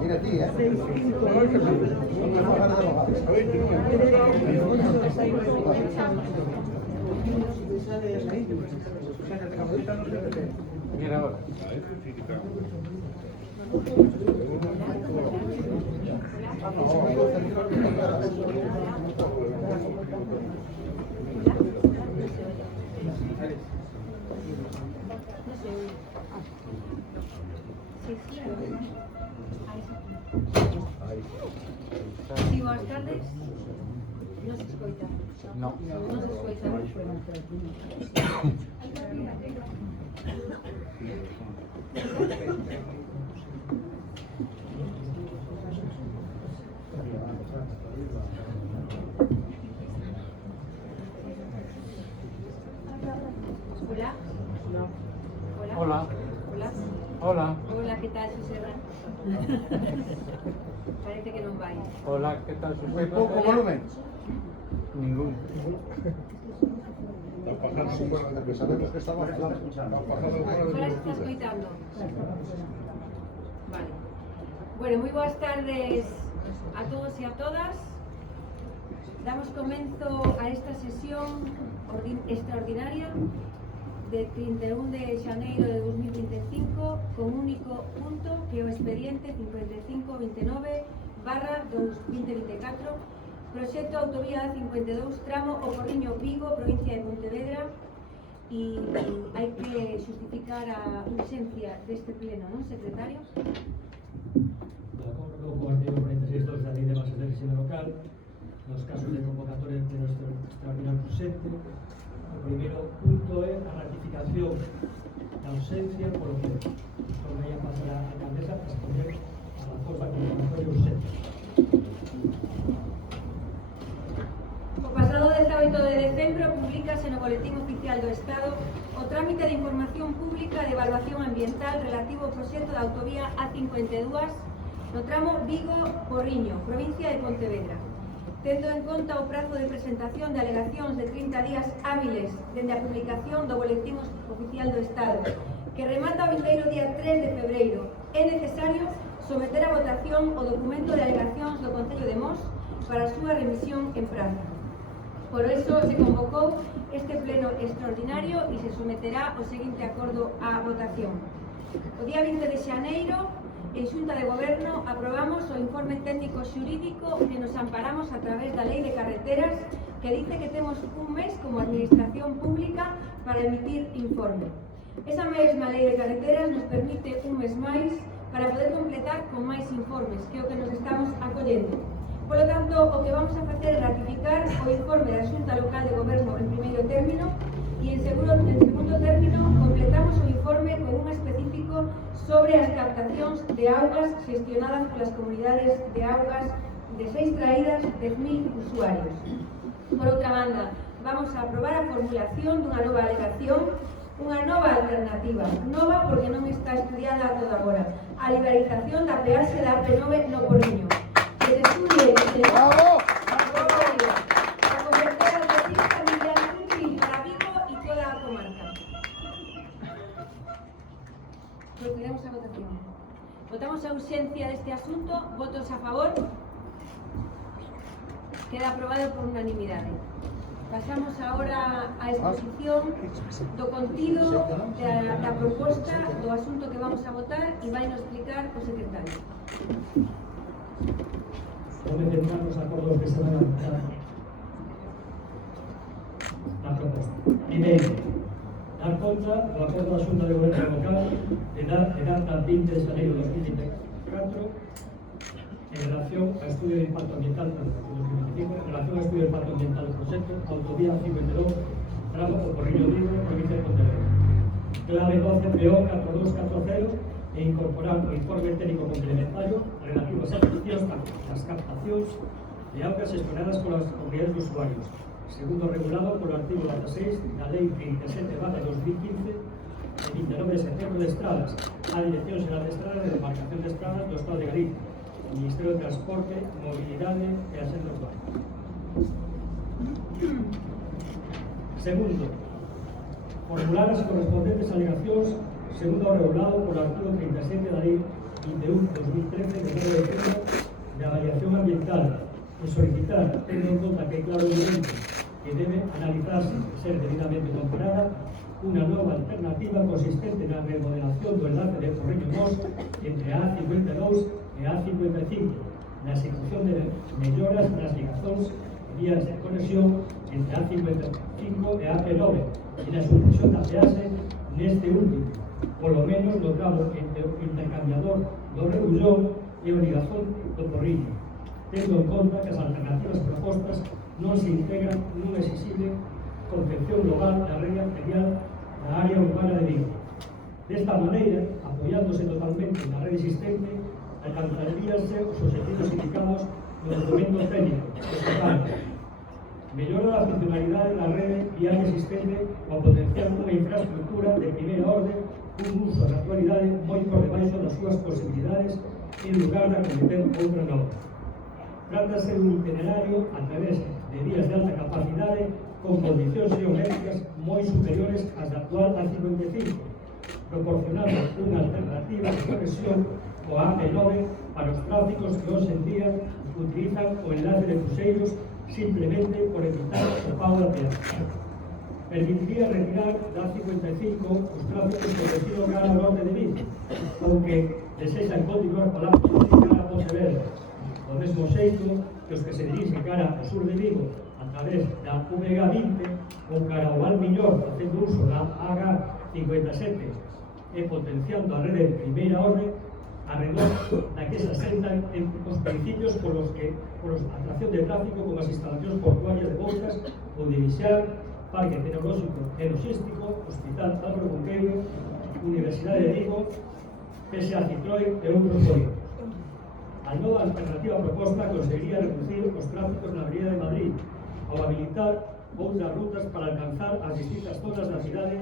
Mira a ti, Mira ahora. Sí, buenas tardes. No se escoita. No. No se escoita. Hola. Hola. Hola. Hola. Hola. Hola, ¿qué tal, Susana? Parece que non vai. Hola, ¿qué tal? Muy poco volumen. Ningún. Sabemos que estamos Hola, se está escoitando. Vale. Bueno, moi boas tardes a todos e a todas. Damos comenzo a esta sesión extraordinaria de 31 de xaneiro de 2025 con único punto que é o expediente 5529/2024 proxecto autovía A52 tramo O Porriño-Vigo, provincia de Pontevedra, e hai que justificar a urxencia deste pleno, non, secretario? De acordo co artigo 46.2 da Lei de Bases de Réxime Local, nos casos de convocatoria de pleno extraordinario urxente, o primeiro punto é a ratificación da ausencia polo que vai a pasar a alcaldesa a exponer a razón da convocatoria urxente. O pasado 18 de decembro publícase no Boletín Oficial do Estado o trámite de información pública de evaluación ambiental relativo ao proxecto da autovía A52 no tramo Vigo-Porriño, provincia de Pontevedra. Tendo en conta o prazo de presentación de alegacións de 30 días hábiles dende a publicación do Boletín Oficial do Estado, que remata o vindeiro día 3 de febreiro, é necesario someter a votación o documento de alegacións do Concello de Mos para a súa remisión en prazo. Por iso se convocou este pleno extraordinario e se someterá o seguinte acordo á votación. O día 20 de xaneiro, en Xunta de Goberno, aprobamos o informe técnico xurídico que nos amparamos a través da Lei de Carreteras, que dice que temos un mes como administración pública para emitir informe. Esa mesma Lei de Carreteras nos permite un mes máis para poder completar con máis informes, que é o que nos estamos acollendo. Por lo tanto, o que vamos a facer é ratificar o informe da Xunta Local de Goberno en primeiro término e en segundo término completamos o informe con un específico sobre as captacións de augas gestionadas polas comunidades de augas de 6 traídas 10.000 usuarios. Por outra banda, vamos a aprobar a formulación dunha nova alegación, unha nova alternativa, nova porque non está estudiada a toda agora, a liberalización da peaxe da AP9 no Porriño, que se estudie que se ¡Bravo! para converter a Algeciras en vía útil para Vigo e toda a comarca. Procedemos a votación. Votamos a urxencia deste asunto. Votos a favor. Queda aprobado por unanimidade. Pasamos agora á exposición do contido da proposta do asunto que vamos a votar e vai nos explicar o secretario. Pode centrar os acordos que están na proposta. Primeiro, dar conta do acordo da Xunta de Goberno Local de data 20 de xaneiro de 2024 en relación ao estudio de impacto ambiental en relación ao estudio de impacto ambiental do proxecto Autovía 52, tramo do Porriño Vigo, provincia de Pontevedra. Clave 12 PO 4240 e incorporar o informe técnico complementario relativo ás execucións das captacións de augas gestionadas polas comunidades de usuarios, segundo regulado polo artigo 16 da Lei 27/2015 de 29 de setembro de Estradas, a Dirección Xeral de Estradas de Demarcación de Estradas do Estado de Galicia, o Ministerio de Transporte, Mobilidade e Axenda Urbana. Segundo, formular as correspondentes alegacións segundo o regulado polo artigo 37 da Lei 21/2013 de 9 de decembro de avaliación ambiental e solicitar, tendo en conta que é claro evidente que debe analizarse e ser debidamente comparada unha nova alternativa consistente na remodelación do enlace de Porriño Mos entre a A52 e a A55, na execución de melloras nas ligazóns e vías de conexión entre a A55 e a AP9 e na supresión da peaxe neste último, polo menos no tramo entre o intercambiador do Rebullón e o ligazón do Porriño, tendo en conta que as alternativas propostas non se integran nunha exigible concepción global da red arterial da área urbana de Vigo. Desta maneira, apoiándose totalmente na rede existente, alcanzaríanse os objetivos indicados no documento técnico que se fala. Mellora a funcionalidade da rede viaria existente ao potenciar unha infraestructura de primeira orde cun uso na actualidade moi por debaixo das súas posibilidades en lugar de acometer outra nova. Trátase dun itinerario a través de vías de alta capacidade con condicións geométricas moi superiores ás da actual A55, proporcionando unha alternativa de conexión coa AP9 para os tráficos que hoxe en día utilizan o enlace de cruceiros simplemente por evitar o pago da peaxe. Permitiría retirar da A55 os tráficos que destino cara ao norte de Vigo, aunque desexan continuar pola cara a Pontevedra, do mesmo xeito que os que se dirixen cara ao sur de Vigo a través da VG20 ou cara ao Val Miñor facendo uso da AG57 e potenciando a rede de primeira orde arredor da que se asentan os principios polos a atracción de tráfico como as instalacións portuarias de Bouzas ou de Vixar, Parque Tecnolóxico e Logístico, Hospital Álvaro Cunqueiro, Universidade de Vigo, PSA Citroën e outros proxectos. A nova alternativa proposta conseguiría reducir os tráficos na Avenida de Madrid ao habilitar outras rutas para alcanzar as distintas zonas da cidade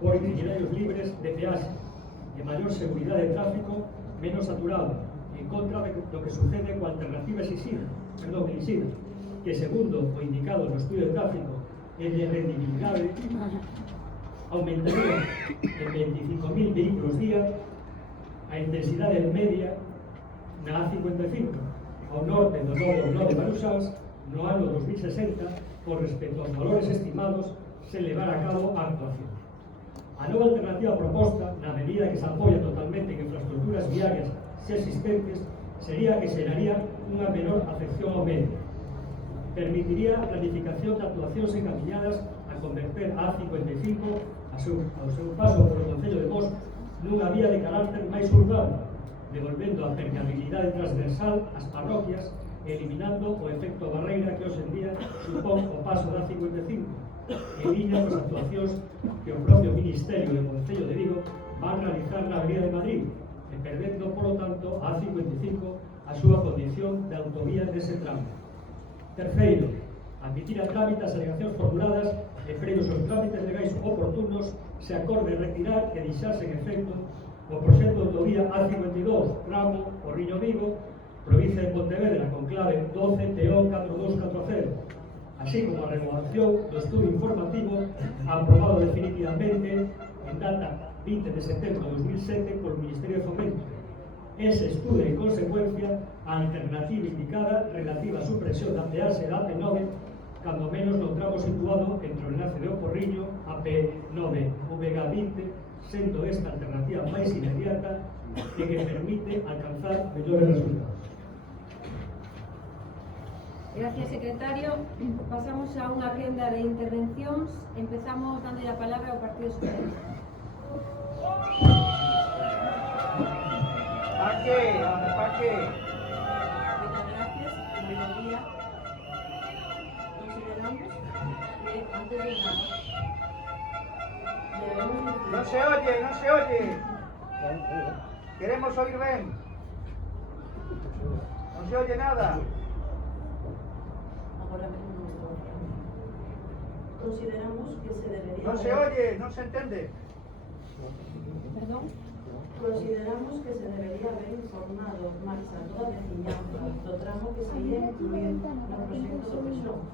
por itinerarios libres de peaxe, de maior seguridade de tráfico, menos saturado, en contra do que sucede coa alternativa exixida, que segundo o indicado no estudio de tráfico e de rendibilidade, aumentaría en 25.000 vehículos día a intensidade media na A55, ao norte do novo nó de Baruxás, no ano 2060, con respecto aos valores estimados se levar a cabo a actuación. A nova alternativa proposta, na medida que se apoia totalmente en infraestructuras viarias xa existentes, sería que xeraría unha menor afección ao medio. Permitiría a planificación de actuacións encaminhadas a converter a A55 ao seu paso polo concello de Mos nunha vía de carácter máis urbano, devolvendo a permeabilidade transversal ás parroquias e eliminando o efecto barreira que hoxe en día supón o paso da A55 en liña coas actuacións que o propio Ministerio do Concello de Vigo va a realizar na Avenida de Madrid e perdendo, polo tanto, a A55 a súa condición de autovía dese tramo. Terceiro, admitir a trámite as alegacións formuladas e previos os trámites legais oportunos se acorde retirar e deixarse en efecto o proxecto de autovía A52, tramo Porriño Vigo, provincia de Pontevedra, con clave 12 PO 4240, así como a renovación do estudo informativo aprobado definitivamente en data 20 de setembro de 2007 polo Ministerio de Fomento. Ese estudo, en consecuencia, a alternativa indicada relativa á supresión da peaxe da AP9, cando menos no tramo situado entre o enlace de O Porriño, AP9 VG20, sendo esta alternativa máis inmediata e que permite alcanzar mellores resultados. Gracias, secretario. Pasamos a unha quenda de intervencións. Empezamos dando a palabra ao Partido Socialista. ¿Para qué? ¿Para qué? Muchas gracias. Buenos días. consideramos que antes de nada debemos decir... Non se oye, non se oye. Queremos oír ben. Non se oye nada. Agora mesmo non estou falando. Consideramos que se debería... Non se oye, non se entende. Perdón? Consideramos que se debería haber informado máis a toda a veciñanza do tramo que se ia incluir no proxecto do PSOE,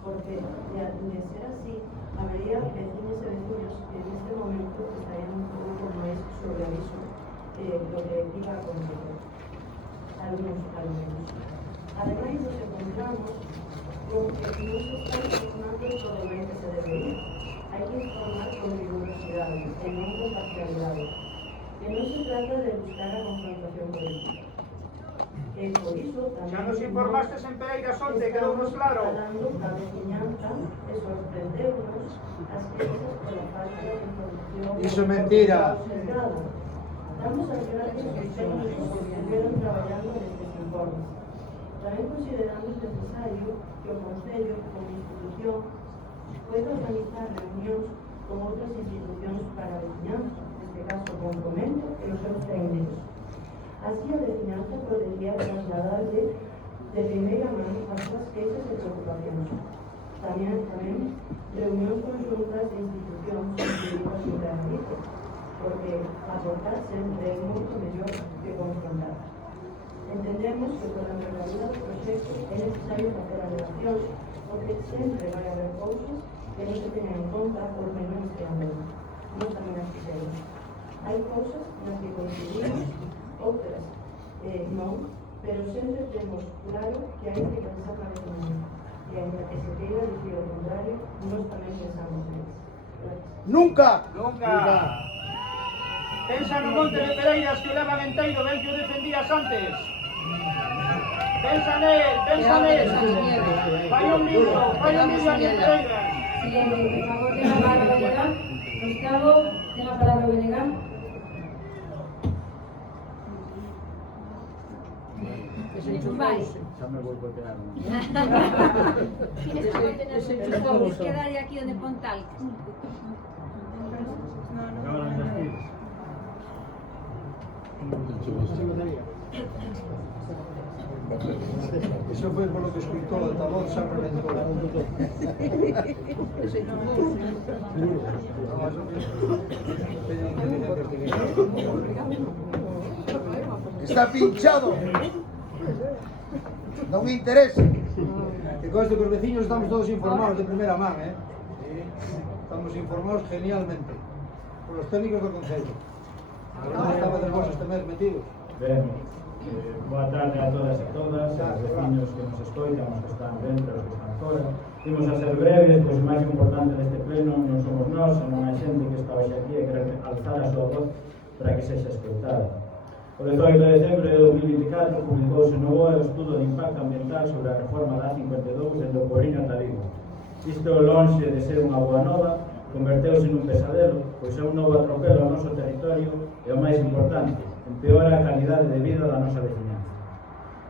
porque de ser así, habería veciñas e veciños que neste momento estarían un pouco con máis sobre aviso do que iba a acontecer. Algunos. Ademais, nos encontramos con que non se está informando todo o ben que se debería. Hai que informar con rigurosidade e non con parcialidade. Que non se trata de buscar a confrontación política. E por iso tamén... Xa nos informastes en Pereiras onte, quedounos claro. Estamos falando da veciñanza e sorprendeunos as queixas pola falta de información... Iso é mentira. Damos as gracias aos técnicos que estiveron traballando nestes informes. Tamén consideramos necesario que o Concello, como institución, poida organizar reunións con outras institucións para a veciñanza, neste caso con Fomento e os seus técnicos. Así a veciñanza podería trasladarle de primeira mano as súas queixas e preocupacións. Tamén reunións conxuntas de institucións incluídas sobre a Galicia, porque aportar sempre é moito mellor que confrontar. Entendemos que por a realidade do proxecto é necesario facer alegacións, porque sempre vai haber cousas que non se teñan en conta por menores que anden. Non tamén as fixemos. Hai cousas nas que coincidimos, outras non, pero sempre temos claro que hai que pensar na veciñanza. E ainda que se queira dicir o contrario, nós tamén pensamos neles. Nunca! Nunca. Pensa no monte de Pereiras que o levan enteiro, ben que o defendías antes. Pensa nel. Fai un vídeo aquí en Pereiras. Por favor, tenga la palabra Bellegán. Gustavo, tenga la palabra Bellegán. Xa me vou cotear. Tienes que dar aquí donde pon tal. Eso foi polo que escutou o altavoz, xa reventou. Está pinchado. Non me interesa. Que conste que os veciños estamos todos informados de primeira man, Estamos informados genialmente por os técnicos do Concello. Non estaba de vos este mes metidos. Ben, boa tarde a todas e todas, aos veciños que nos escoitan, os que están dentro, os que están fora. Imos a ser breves, pois o máis importante deste pleno non somos nós, senón a xente que está hoxe aquí e quere alzar a súa voz para que sexa escoitada. O 18 de decembro de 2024 publicouse no BOE o estudo de impacto ambiental sobre a reforma da A52 dende o Porriño ata Vigo. Isto, lonxe de ser unha boa nova, converteuse nun pesadelo, pois é un novo atropelo ao noso territorio e o máis importante, empeora a calidade de vida da nosa veciñanza.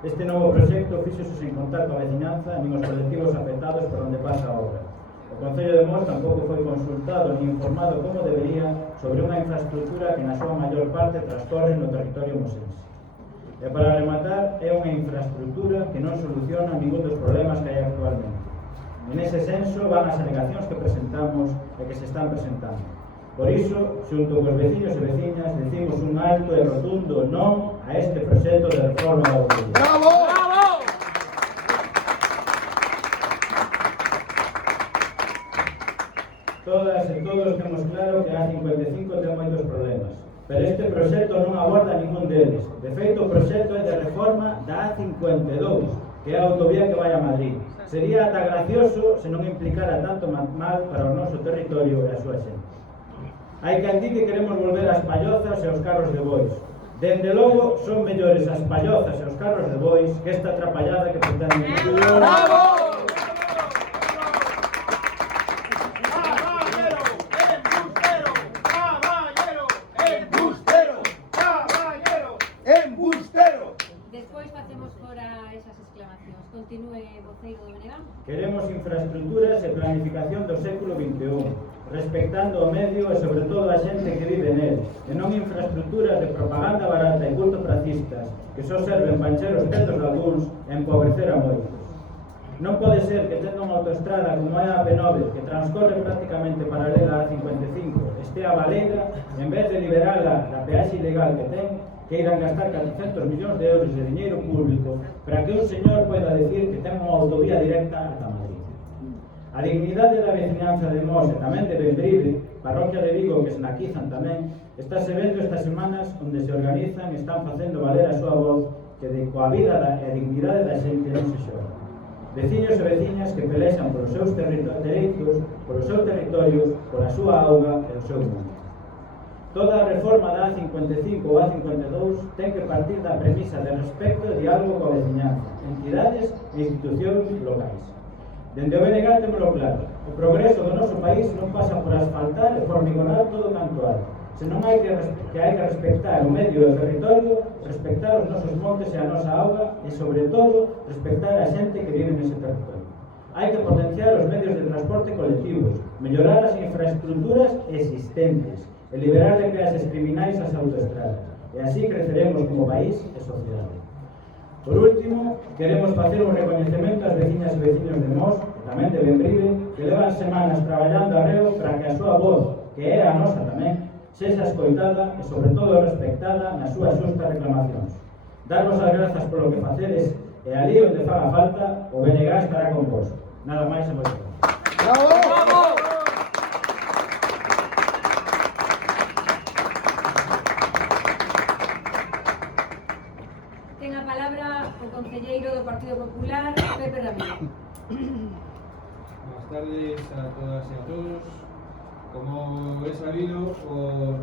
Este novo proxecto fíxose sen contar coa veciñanza nin os colectivos afectados por onde pasa a obra. O Concello de Mos tampouco foi consultado ni informado como debería sobre unha infraestructura que na súa maior parte transcorre no territorio mosense. E para rematar, é unha infraestructura que non soluciona ningún dos problemas que hai actualmente. En ese senso van as alegacións que presentamos e que se están presentando. Por iso, xunto cos veciños e veciñas, decimos un alto e rotundo non a este proxecto de reforma da autovía. Bravo! Todas e todos temos claro que a A55 ten moitos problemas, pero este proxecto non aborda ningún deles. De feito, o proxecto é de reforma da A52, que é a autovía que vai a Madrid. Sería ata gracioso se non implicara tanto mal para o noso territorio e a súa xente. Hai quen di que queremos volver ás pallozas e aos carros de bois. Dende logo, son mellores as pallozas e os carros de bois que esta atrapallada que pretenden... Bravo! despois facemos fora esas exclamacións. Continúe, voceiro do BNG. Queremos infraestructuras e planificación do século XXI, respectando o medio e sobre todo a xente que vive nel, e non infraestructuras de propaganda barata e cultopracistas que só serven para encher os tetos de algúns e empobrecer a moitos. Non pode ser que tendo unha autoestrada como é a AP9, que transcorre prácticamente paralela á 55, estea baleira, en vez de liberala da peaxe ilegal que ten, que irán gastar 400 millóns de euros de diñeiro público para que un señor poida decir que ten unha autovía directa ata Madrid. A dignidade da veciñanza de Mos e tamén de Bembrive, parroquia de Vigo que se naquizan tamén, estáse vendo estas semanas onde se organizan e están facendo valer a súa voz que de coa vida e a dignidade da xente non se xoga. Veciños e veciñas que pelexan polos seus dereitos, polo seu territorio, pola súa auga e o seu mundo. Toda a reforma da A55 ou A52 ten que partir da premisa de respecto e diálogo coa veciñanza, entidades e institucións locais. Dende o BNG témolo claro, o progreso do noso país non pasa por asfaltar e formigonar todo canto hai, senón hai que respectar o medio e o territorio, respectar os nosos montes e a nosa auga e, sobre todo, respectar a xente que vive nese territorio. Hai que potenciar os medios de transporte colectivos, mellorar as infraestructuras existentes e liberar de peaxes criminais as autoestradas, e así creceremos como país e sociedade. Por último, queremos facer un recoñecemento ás veciñas e veciños de Mos, tamén de Bembrive, que levan semanas traballando arreo para que a súa voz, que é a nosa tamén, sexa escoitada e, sobre todo, respectada nas súas xustas reclamacións. Darvos as grazas polo que facedes e ali onde faga falta, o BNG estará con vos. Nada máis e moito. Bravo! Ten a palabra o concelleiro do Partido Popular, Pepe Ramírez. Buenas tardes a todas y a todos. Como es sabido, o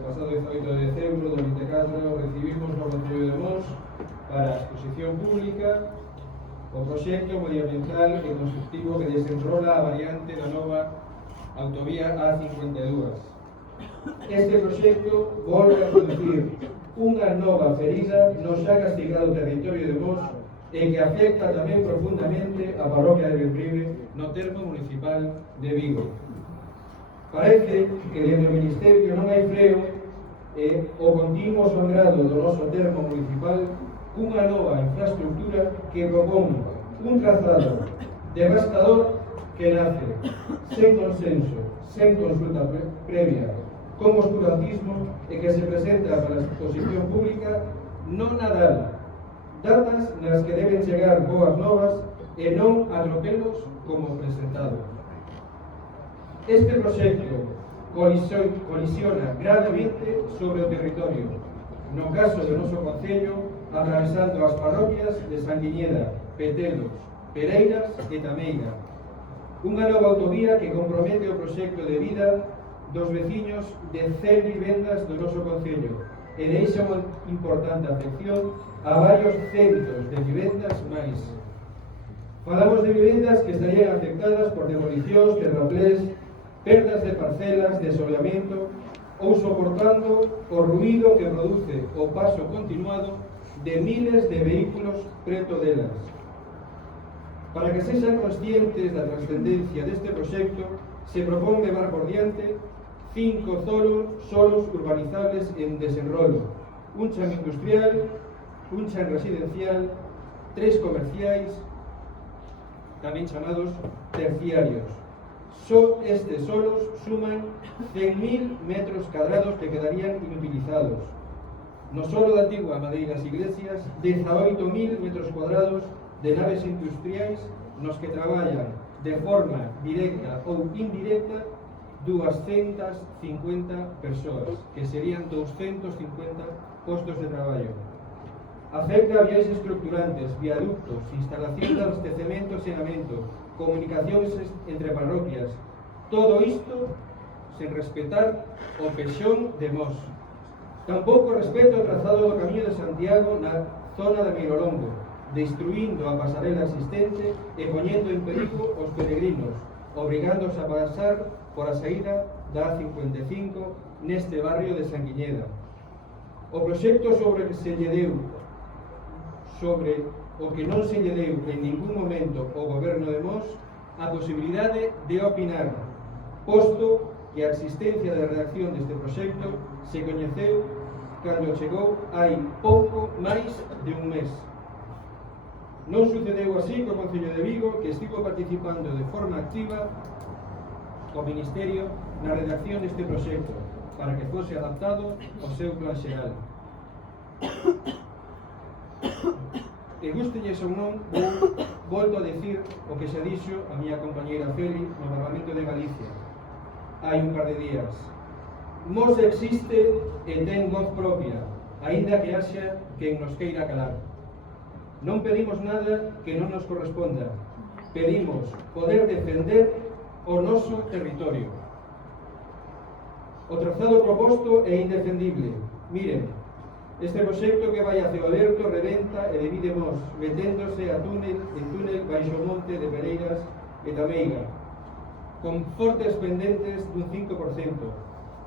pasado 18 de decembro de 2024 recibimos no Concello de Mos para a exposición pública o proxecto medioambiental e constructivo que desenrola a variante da nova autovía A52. Este proxecto volve a producir unha nova ferida no xa castigado territorio de Mos e que afecta tamén profundamente a parroquia de Bembrive no termo municipal de Vigo. Parece que dentro do Ministerio non hai freo e o continuo sangrado do noso termo municipal cunha nova infraestructura que propón un trazado devastador que nace sen consenso, sen consulta previa, con oscurantismo e que se presenta para a exposición pública non Nadal, datas nas que deben chegar boas novas e non atropelos como presentado. Este proxecto colisiona gravemente sobre o territorio, no caso do noso concello, atravesando as parroquias de Sanguiñeda, Petelos, Pereiras e Tameira. Unha nova autovía que compromete o proxecto de vida dos veciños de 100 vivendas do noso concello e deixa unha importante afección a varios centos de vivendas máis. Falamos de vivendas que estarían afectadas por demolicións, terraplés, perdas de parcelas, desolamento ou soportando o ruído que produce o paso continuado de miles de vehículos preto delas. Para que sexan conscientes da trascendencia deste proxecto, se propón levar por diante 5 solos urbanizables en desenrolo, un chan industrial, un chan residencial, 3 comerciais, tamén chamados terciarios. Só estes solos suman 100.000 metros cadrados que quedarían inutilizados. No solo da antigua Madeiras Iglesias, 18.000 metros cuadrados de naves industriais nos que traballan de forma directa ou indirecta 250 persoas, que serían 250 postos de traballo. Afecta a viais estructurantes, viaductos, instalación de abastecemento e saneamento, comunicacións entre parroquias. Todo isto sen respetar o pexón de Mos. Tampouco respeto o trazado do Camiño de Santiago na zona de Meirolongo, destruindo a pasarela existente e poñendo en perigo os peregrinos, obrigándoos a pasar por a saída da A55 neste barrio de Sanguiñeda. O proxecto sobre que se lle deu sobre o que non se lle deu en ningún momento ao goberno de Mos a posibilidade de opinar, posto que a existencia da redacción deste proxecto se coñeceu cando chegou hai pouco máis de un mes. Non sucedeu así co Concello de Vigo, que estivo participando de forma activa co Ministerio na redacción deste proxecto para que fose adaptado ao seu plan xeral. E gústelles ou non, volto a decir o que xa dixo a miña compañeira Feli no Parlamento de Galicia hai un par de días. Mos existe e ten voz propia, aínda que haxa quen nos queira calar. Non pedimos nada que non nos corresponda, pedimos poder defender o noso territorio. O trazado proposto é indefendible. Miren, este proxecto que vai a ceo aberto rebenta e divide Mos, meténdose en túnel baixo o monte de Pereiras e Tameiga, con fortes pendentes dun 5%,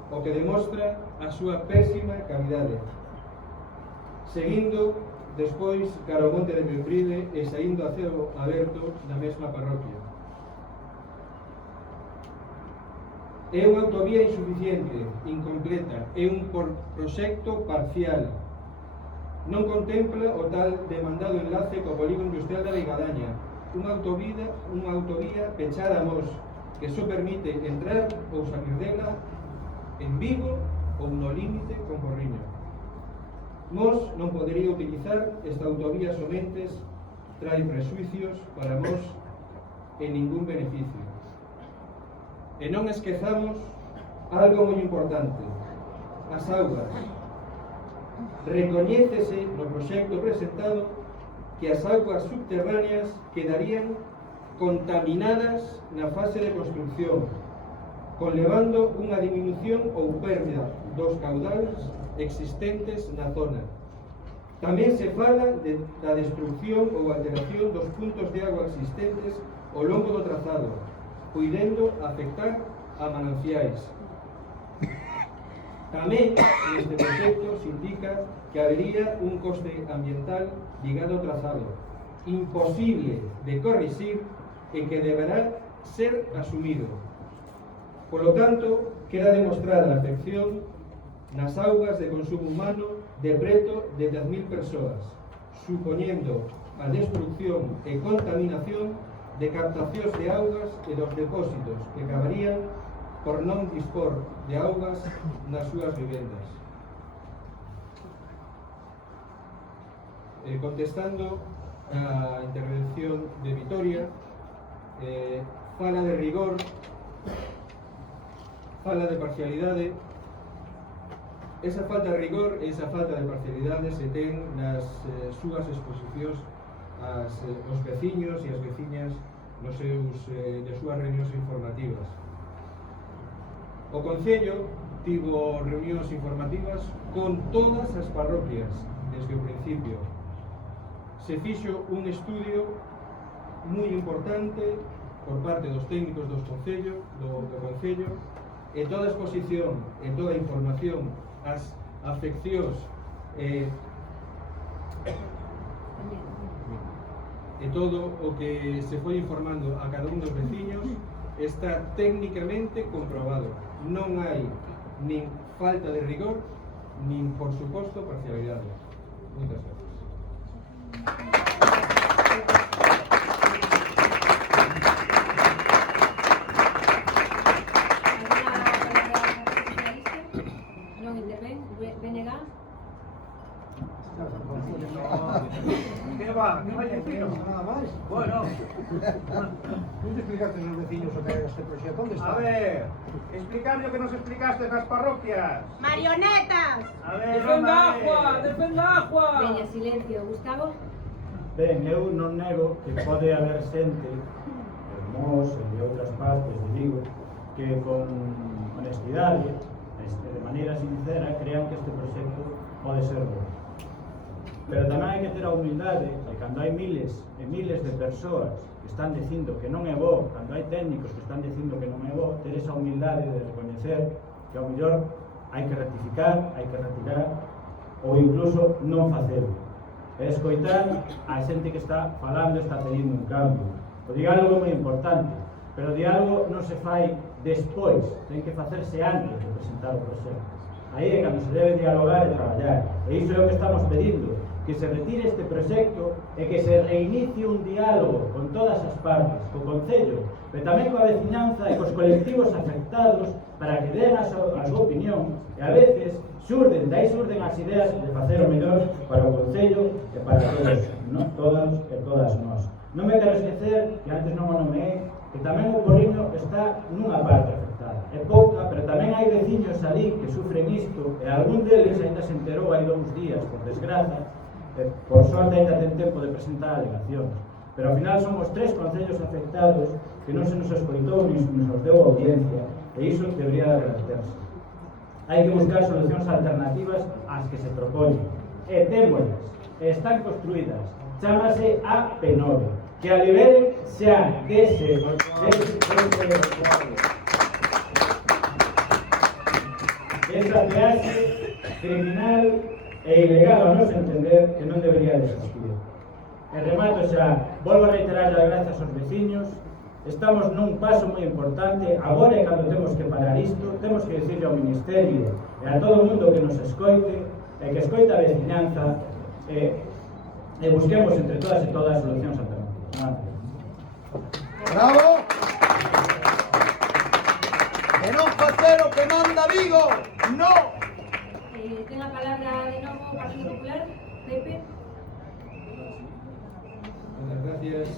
o que demostra a súa pésima calidade. Seguindo despois cara ao monte de Membride e saindo a ceo aberto na mesma parroquia. É unha autovía insuficiente, incompleta, é un proxecto parcial. Non contempla o tal demandado enlace co polígono industrial da Leigadaña, unha autovía pechada a Mos, que só permite entrar ou salir dela en Vigo ou no límite con Porriño. Mos non podería utilizar esta autovía somentes, trae presuicios para Mos e ningún beneficio. E non esquezamos algo moi importante, as augas. Recoñécese no proxecto presentado que as augas subterráneas quedarían contaminadas na fase de construcción, conlevando unha diminución ou pérdida dos caudales existentes na zona. Tamén se fala da destrucción ou alteración dos puntos de agua existentes ao longo do trazado, puidendo afectar a mananciais. Tamén neste proxecto se indica que habería un coste ambiental ligado ao trazado, imposible de corrixir e que deberá ser asumido. Por lo tanto, queda demostrada a afección nas augas de consumo humano de preto de 10.000 persoas, supoñendo a destrucción e contaminación de captacións de augas e dos depósitos que acabarían por non dispor de augas nas súas vivendas. Contestando a intervención de Vitoria, fala de rigor, fala de parcialidade. Esa falta de rigor e esa falta de parcialidade se ten nas súas exposicións aos veciños e as veciñas nas súas reunións informativas. O Concello tivo reunións informativas con todas as parroquias desde o principio. Se fixo un estudio moi importante por parte dos técnicos do Concello e toda a exposición e toda a información as afeccións e todo o que se foi informando a cada un dos veciños está técnicamente comprobado. Non hai nin falta de rigor, nin, por suposto, parcialidade. Moitas gracias. Non intervén, BNG. ¿Qué va? ¿Qué vaya tío? Nada máis. Bueno, Non te explicaste aos veciños o que era este proxecto? Onde está? a ver, explicar lo que nos explicaste nas parroquias. ¡Marionetas! A ver, ¡Defenda hombre. agua! ¡Defenda agua! Veña, silencio. Gustavo? Ben, eu non nego que pode haber xente de Mos e de outras partes de Vigo que con honestidade, de maneira sincera, crean que este proxecto pode ser bo. Pero tamén hai que ter a humildade de cando hai miles e miles de persoas que están dicindo que non é bo, cando hai técnicos que están dicindo que non é bo, ter esa humildade de recoñecer que ao mellor hai que rectificar, hai que retirar ou incluso non facelo. e escoitar a xente que está falando, está pedindo un cambio. O diálogo é moi importante, pero o diálogo non se fai despois, ten que facerse antes de presentar o proxecto. Aí é cando se debe dialogar e traballar, e iso é o que estamos pedindo, que se retire este proxecto e que se reinicie un diálogo con todas as partes, co Concello, pero tamén coa veciñanza e cos colectivos afectados para que den a súa opinión e a veces surden as ideas de facer o mellor para o Concello e para todos, todas e todas nós. Non me quero esquecer, que antes non o nomeei, que tamén o Porriño está nunha parte afectada. É pouca, pero tamén hai veciños ali que sufren isto e algún deles ainda se enterou hai 2 días, por desgraza, por sorte ainda ten tempo de presentar alegacións. Pero ao final somos 3 concellos afectados que non se nos escoitou ni se nos deu audiencia e iso debería de reverterse. Hai que buscar solucións alternativas ás que se propoñen. E témolas, están construídas. Chámase AP9. Que a liberen xa desa peaxe criminal e ilegal, a noso entender, que non debería de existir. E remato xa, volvo a reiterar as grazas aos veciños. Estamos nun paso moi importante. Agora é cando temos que parar isto, temos que dicirle ao Ministerio e a todo o mundo que nos escoite e que escoite a veciñanza e busquemos entre todas e todas solucións alternativas. Bravo! Que non facer o que manda Vigo, no! Ten a palabra de novo o Partido Popular, Pepe. Muchas gracias.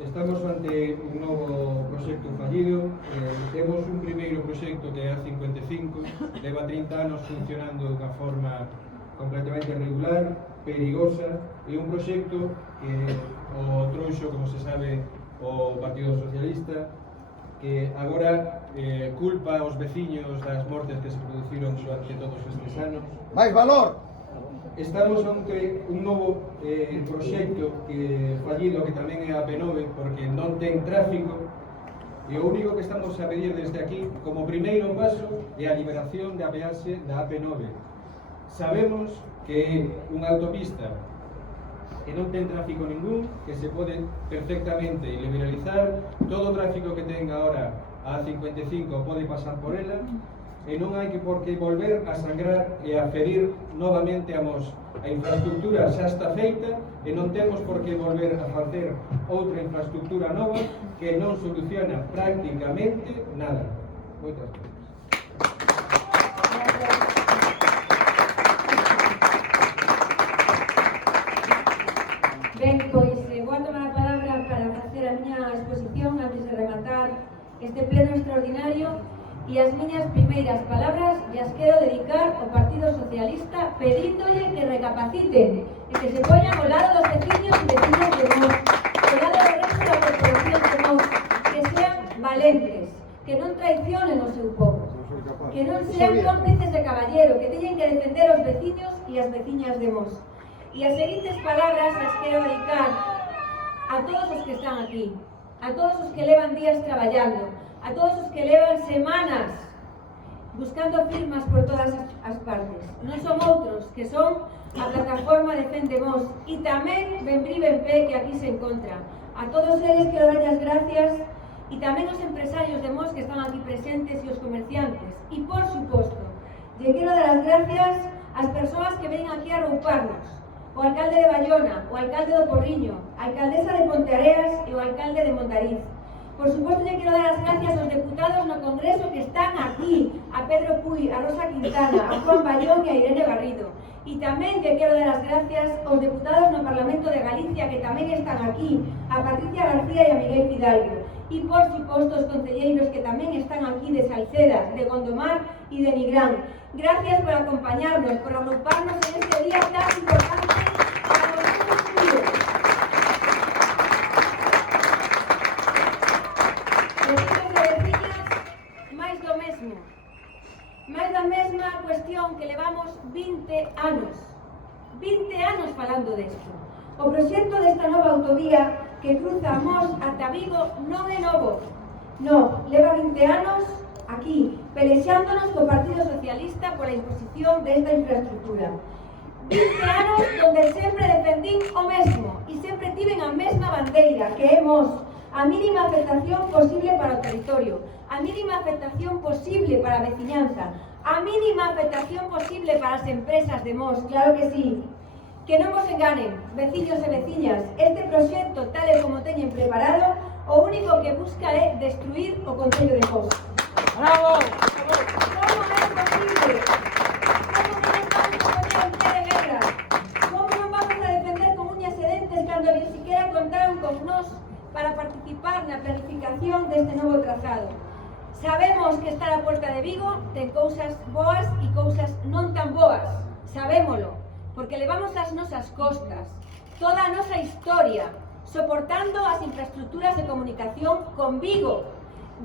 Estamos ante un novo proxecto fallido. Temos un primeiro proxecto que é a 55, leva 30 anos funcionando dunha forma completamente irregular, perigosa, e un proxecto que o trouxo, como se sabe, o Partido Socialista, que agora culpa aos veciños das mortes que se produciron durante todos estes anos. Máis valor! Estamos ante un novo proxecto que fallido, que tamén é a AP9, porque non ten tráfico, e o único que estamos a pedir desde aquí, como primeiro paso, é a liberación da peaxe da AP9. Sabemos que é unha autopista que non ten tráfico ningún, que se pode perfectamente liberalizar, todo o tráfico que ten agora a 55 pode pasar por ela, e non hai que por que volver a sangrar e a ferir novamente a mos. A infraestructura xa está feita e non temos por que volver a facer outra infraestructura nova que non soluciona prácticamente nada. Moitas gracias. Ben, pois vou a tomar a palabra para facer a miña exposición antes de rematar este pleno extraordinario, e as miñas primeiras palabras as quero dedicar ao Partido Socialista pedíndolle que recapaciten e que se poñan ao lado dos veciños e vecinas de Mos, ao lado do resto da corporación de Mos, que sean valentes, que non traicionen o seu povo, que non sean cómplices de caballero, que teñen que defender os veciños e as veciñas de Mos. E as seguintes palabras as quero dedicar a todos os que están aquí, a todos os que levan días traballando, a todos os que levan semanas buscando firmas por todas as partes. Non son outros, que son a plataforma Defende Mos e tamén Benbrí Benpé, que aquí se encontra. A todos eles quero dar as gracias, e tamén os empresarios de Mos que están aquí presentes e os comerciantes. E, por suposto, lle quero dar as gracias ás persoas que ven aquí a rouparnos. O alcalde de Bayona, o alcalde do Porriño, a alcaldesa de Ponteareas e o alcalde de Mondariz. Por suposto, lle quero dar as gracias aos deputados no Congreso que están aquí, a Pedro Puy, a Rosa Quintana, a Juan Bayón e a Irene Garrido. E tamén que quero dar as gracias aos deputados no Parlamento de Galicia que tamén están aquí, a Patricia García e a Miguel Fidalgo. E, por suposto, os concelleiros que tamén están aquí de Salceda, de Gondomar e de Nigrán. Gracias por acompañarnos, por agruparnos en este día tan importante para os nosos fillos. Vecinos e veciñas, máis do mesmo. Máis da mesma cuestión que levamos 20 anos. 20 anos falando desto. O proxecto desta nova autovía que cruza Mos ata Vigo non é novo. Non, leva 20 anos aquí, pelexándonos co Partido Socialista pola imposición desta infraestructura. 20 anos donde sempre defendín o mesmo e sempre tiven a mesma bandeira, que é MOS, a mínima afectación posible para o territorio, a mínima afectación posible para a veciñanza, a mínima afectación posible para as empresas de MOS, claro que sí. Que non vos enganen, veciños e veciñas, este proxecto, tal e como teñen preparado, o único que busca é destruir o Concello de Foz. ¡Bravo! Como é posible? Como non vamos a poner en pé de guerra? Como non vamos a defender con uñas e dentes cando ni siquiera contaron con nós para participar na planificación deste novo trazado? Sabemos que estar a porta de Vigo ten cousas boas e cousas non tan boas. Sabémolo, porque levamos as nosas costas, toda a nosa historia, soportando as infraestructuras de comunicación con Vigo,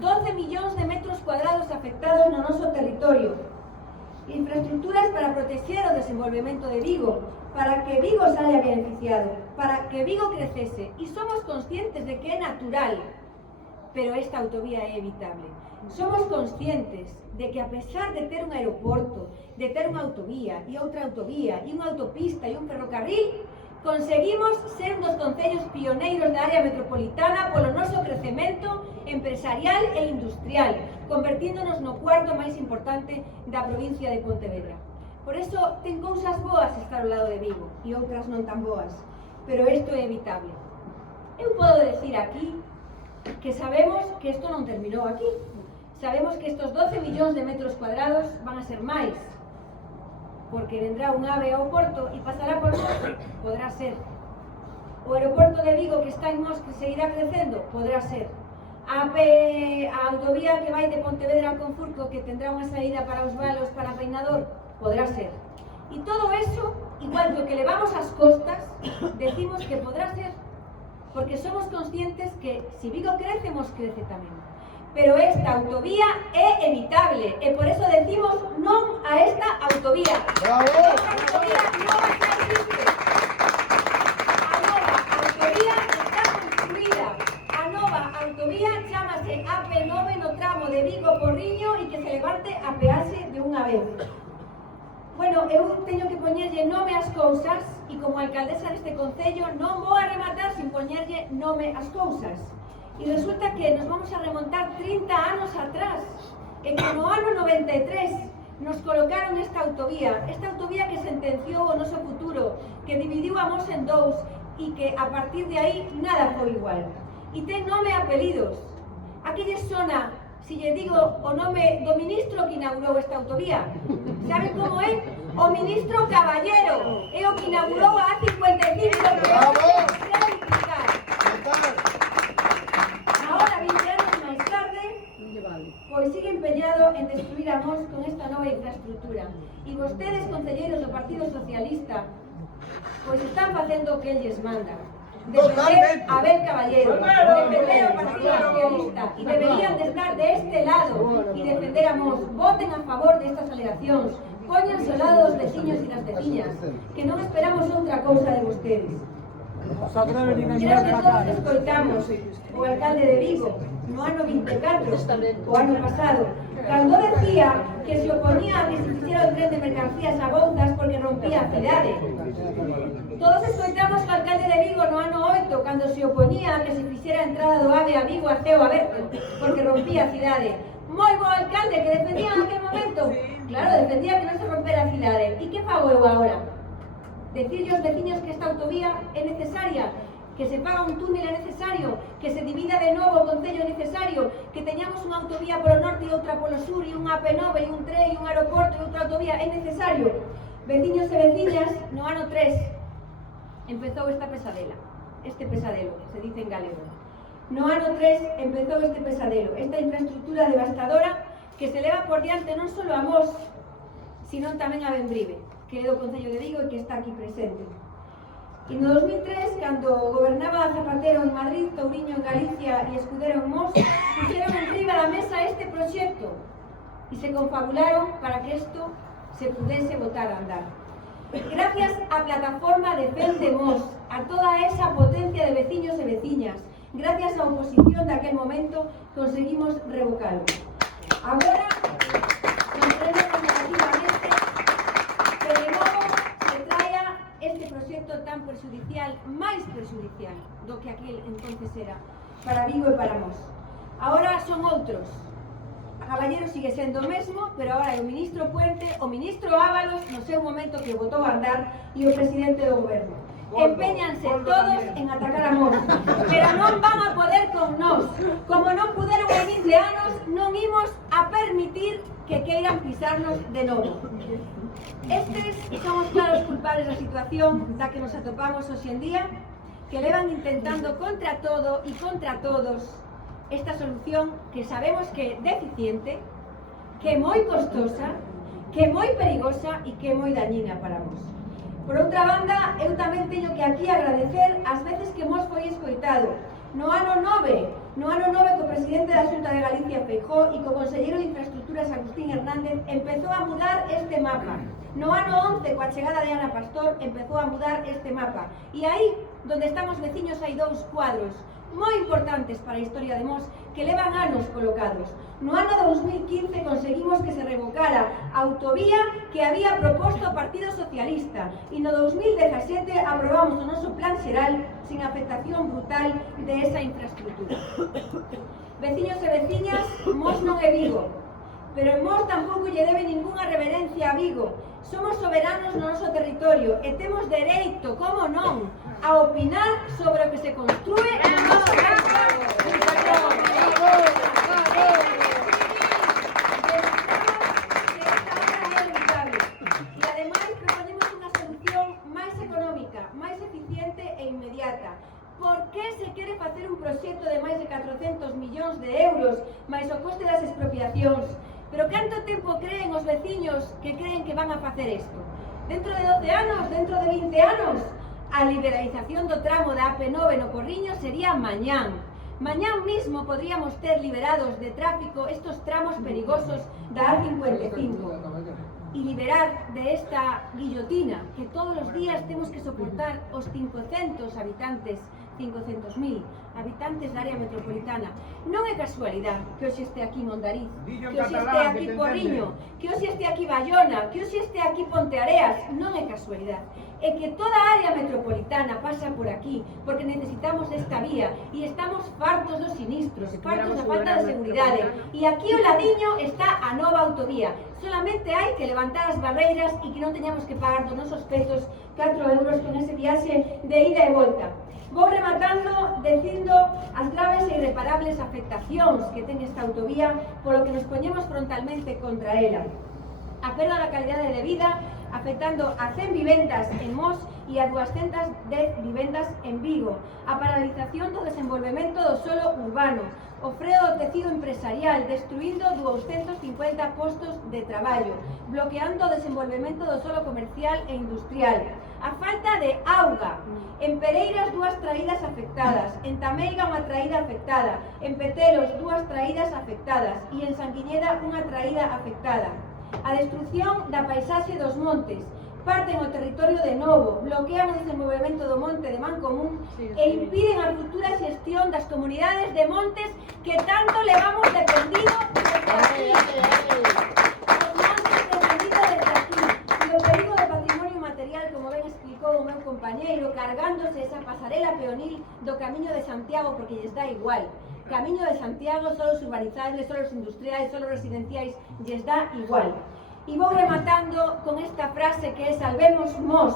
12 millóns de metros cuadrados afectados no noso territorio, infraestructuras para protexer o desenvolvemento de Vigo, para que Vigo saia beneficiado, para que Vigo crecese, e somos conscientes de que é natural, pero esta autovía é evitable. Somos conscientes de que a pesar de ter un aeroporto, de ter unha autovía e outra autovía e unha autopista e un ferrocarril, conseguimos ser un dos concellos pioneiros da área metropolitana polo noso crecemento empresarial e industrial, convertíndonos no cuarto máis importante da provincia de Pontevedra. Por eso, ten cousas boas estar ao lado de Vigo e outras non tan boas, pero isto é evitable. Eu podo decir aquí que sabemos que isto non terminou aquí. Sabemos que estos 12 millóns de metros cuadrados van a ser máis, porque vendrá un AVE ao porto e pasará por Mos, podrá ser. O aeroporto de Vigo que está en Mos, que seguirá crecendo, podrá ser. A autovía que vai de Pontevedra a Confurco, que tendrá unha saída para os Valos, para Peinador, podrá ser. E todo eso, igual que o que levamos ás costas, decimos que podrá ser, porque somos conscientes que se Vigo crece, Mos crece tamén. Pero esta autovía é evitable e por eso decimos non a esta autovía. ¡Bravo! Esta autovía non existe. A nova autovía está construída. A nova autovía chámase AP9 no tramo de Vigo-Porriño e que se levante a peaxe de unha vez. Bueno, eu teño que poñerlle nome ás cousas e como alcaldesa deste concello non vou a rematar sin poñerlle nome ás cousas. E resulta que nos vamos a remontar 30 anos atrás, e que no ano 93 nos colocaron esta autovía que sentenciou o noso futuro, que dividiu a Mos en dous e que a partir de aí nada foi igual. E ten nome e apelidos. A que lle sona se lle digo o nome do ministro que inaugurou esta autovía? Saben como é? O ministro Caballero, é o que inaugurou a A55. ¡Bravo! Ahora, 20 anos máis tarde, pois sigue empeñado en destruir a Mos con esta nova infraestructura. E vostedes, concelleiros do Partido Socialista, pois están facendo o que el lles manda. Defender a Abel Caballero, defender o Partido Socialista, e deberían de estar de este lado e defender a Mos. Voten a favor destas alegacións, póñanse ao lado dos veciños e das veciñas, que non esperamos outra cousa de vostedes. Creo que todos escoitamos o alcalde de Vigo no ano 24, o ano pasado, cando decía que se oponía a que se fixera o tren de mercancías a Bouzas porque rompía a cidade. Todos escoitamos o alcalde de Vigo no ano 8, cando se oponía a que se fixera a entrada do AVE a Vigo a ceo aberto porque rompía a cidade. Moi bo alcalde que defendía en aquel momento. Claro, defendía que non se rompera a cidade. E que fago eu agora? Decirlle aos veciños que esta autovía é necesaria, que se paga un túnel é necesario, que se divida de novo o concello é necesario, que teñamos unha autovía polo norte e outra polo sur, e un AP9 e un tren e un aeroporto e outra autovía é necesario. Veciños e veciñas, no ano 3 empezou esta pesadela, este pesadelo, se dice en galego. No ano 3 empezou este pesadelo, esta infraestructura devastadora que se leva por diante non só a Mos, sino tamén a Bembrive, que é do Concello de Vigo e que está aquí presente. E no 2003, cando gobernaba Zapatero en Madrid, Touriño en Galicia e Escudero en Mos, puxeron enriba da mesa este proxecto e se confabularon para que isto se pudese botar a andar. Gracias á plataforma Defende Mos, a toda esa potencia de veciños e veciñas, gracias á oposición daquel momento, conseguimos revocalo. Agora, nos traemos negativamente que de novo se traia proxecto tan perxudicial, máis perxudicial do que aquel entonces era, para Vigo e para Mos. Agora son outros. Caballero sigue sendo o mesmo, pero agora é o ministro Puente, o ministro Ábalos, no seu momento que botou a andar, e o presidente do goberno. Empeñanse todos en atacar a Mos, pero non van a poder con nós. Como non puderon hai 20 anos, non imos a permitir que queiran pisarnos de novo. Estes son os claros culpables da situación da que nos atopamos hoxe en día, que levan intentando contra todo e contra todos esta solución que sabemos que é deficiente, que é moi costosa, que é moi perigosa e que é moi dañina para nós. Por outra banda, eu tamén teño que aquí agradecer as veces que Mos foi escoitado. No ano 9 co presidente da Xunta de Galicia Feijóo e co conselleiro de Infraestructuras Agustín Hernández empezou a mudar este mapa. No ano 11, coa chegada de Ana Pastor, empezou a mudar este mapa. E aí, donde estamos veciños, hai dous cuadros moi importantes para a historia de Mos que levan anos colocados. No ano 2015 conseguimos que se revocara a autovía que había proposto o Partido Socialista e no 2017 aprobamos o noso plan xeral sin afectación brutal de esa infraestructura. Veciños e veciñas, Mos non é Vigo, pero en Mos tampouco lle debe ningunha reverencia a Vigo. Somos soberanos no noso territorio e temos dereito, como non, a opinar sobre o que se construe no noso territorio. E ademais proponemos unha solución máis económica, máis eficiente e inmediata. Por que se quere facer un proxecto de máis de 400 millóns de euros máis o coste das expropiacións? Pero canto tempo creen os veciños que creen que van a facer isto? Dentro de 12 anos? Dentro de 20 anos? A liberalización do tramo da AP9 no Porriño sería mañán. Mañán mismo podríamos ter liberados de tráfico estos tramos perigosos da A55 e liberar de esta guillotina que todos os días temos que soportar os 500.000 habitantes da área metropolitana. Non é casualidade que hoxe este aquí Mondariz, que hoxe este aquí Porriño, que hoxe este aquí Bayona, que hoxe este aquí Ponteareas. Non é casualidade. É que toda a área metropolitana pasa por aquí porque necesitamos esta vía e estamos fartos dos sinistros, fartos da falta de seguridade. E aquí ao ladiño está a nova autovía. Solamente hai que levantar as barreiras e que non teñamos que pagar dos nosos pesos 4 euros con ese viaxe de ida e volta. Vou rematando dicindo as graves e irreparables afectacións que ten esta autovía polo que nos poñemos frontalmente contra ela. A perda da calidade de vida afectando a 100 vivendas en Mos e a 210 vivendas en Vigo, a paralización do desenvolvemento do solo urbano, o freo do tecido empresarial, destruindo 250 postos de traballo, bloqueando o desenvolvemento do solo comercial e industrial, a falta de auga, en Pereiras 2 traídas afectadas, en Tameiga unha traída afectada, en Petelos 2 traídas afectadas e en Sanguiñeda unha traída afectada. A destrucción da paisaxe dos montes, parten o territorio de novo, bloquean o desenvolvemento do monte de Mancomún e impiden a futura xestión das comunidades de montes que tanto levamos defendido desde aquí. Os montes defendidos desde aquí. E o perigo do patrimonio material, como ben explicou o meu compañeiro, cargándose esa pasarela peonil do Camiño de Santiago porque lles dá igual. Camiño de Santiago, só os urbanizables, só os industriais, só os residenciais, lles dá igual. E vou rematando con esta frase que é Salvemos Mos.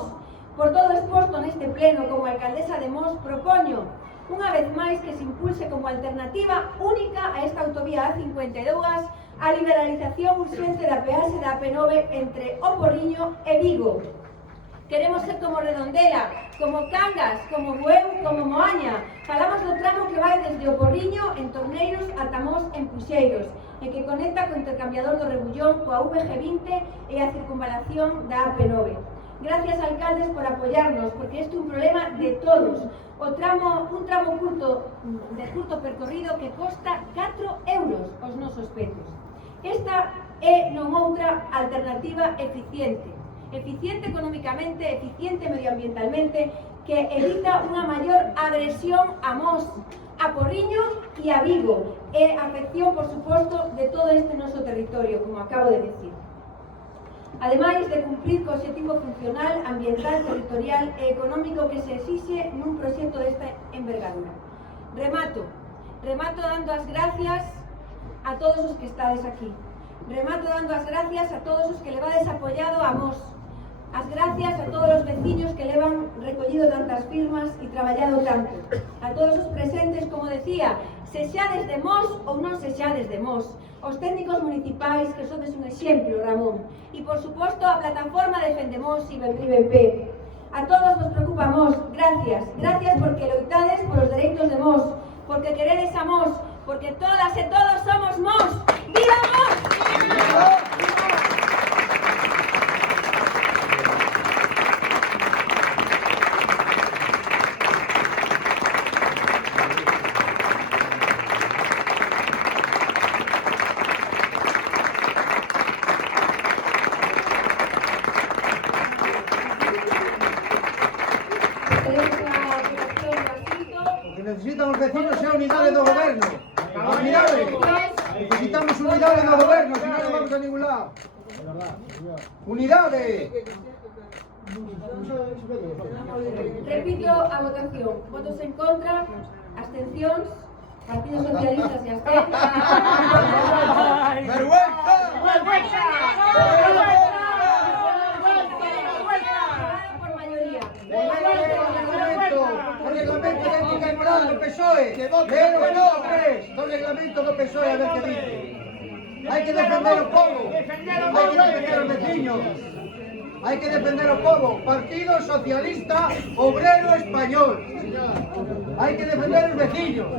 Por todo exposto neste pleno, como alcaldesa de Mos, propoño unha vez máis que se impulse como alternativa única a esta autovía A52 a liberalización urxente da peaxe da AP9 entre O Porriño e Vigo. Queremos ser como Redondela, como Cangas, como Bueu, como Moaña. Falamos do tramo que vai desde O Porriño en Torneiros ata Mos en Puxeiros e que conecta co intercambiador do Rebullón coa VG20 e a circunvalación da AP9. Gracias, alcaldes, por apoyarnos, porque este é un problema de todos. Un tramo de curto percorrido que costa 4 euros os nosos petos. Esta é non outra alternativa eficiente económicamente, eficiente medioambientalmente, que evita unha maior agresión a Mos, a Porriño e a Vigo, e afección, por suposto, de todo este noso territorio, como acabo de decir. ademais de cumprir co obxectivo funcional, ambiental, territorial e económico que se exixe nun proxecto desta envergadura. Remato dando as gracias a todos os que estades aquí. Remato dando as gracias a todos os que levades apoiado a Mos. As gracias a todos os veciños que levan recollido tantas firmas e traballado tanto. A todos os presentes, como decía, sexades de Mos ou non sexades de Mos. Os técnicos municipais, que sodes un exemplo, Ramón. E, por suposto, a plataforma Defendemos e BenPé. A todos nos preocupa Mos. Gracias. Gracias porque loitades polos dereitos de Mos, porque queredes a Mos, porque todas e todos somos Mos. ¡Viva Mos! O que necesitan os vecinos é a unidade do goberno. A unidade. Necesitamos unidade do goberno, senón non vamos a ningún lado. Unidade. Repito a votación. Votos en contra, abstencións, Partido Socialista se abstén. Vergüenza. Por mayoría. O reglamento de ética e moral do PSOE. Pero no, do reglamento do PSOE a ver que dice. Hai que defender o povo. Hai que defender os veciños. Hai que defender o povo. Partido Socialista Obrero Español. Hai que defender os veciños.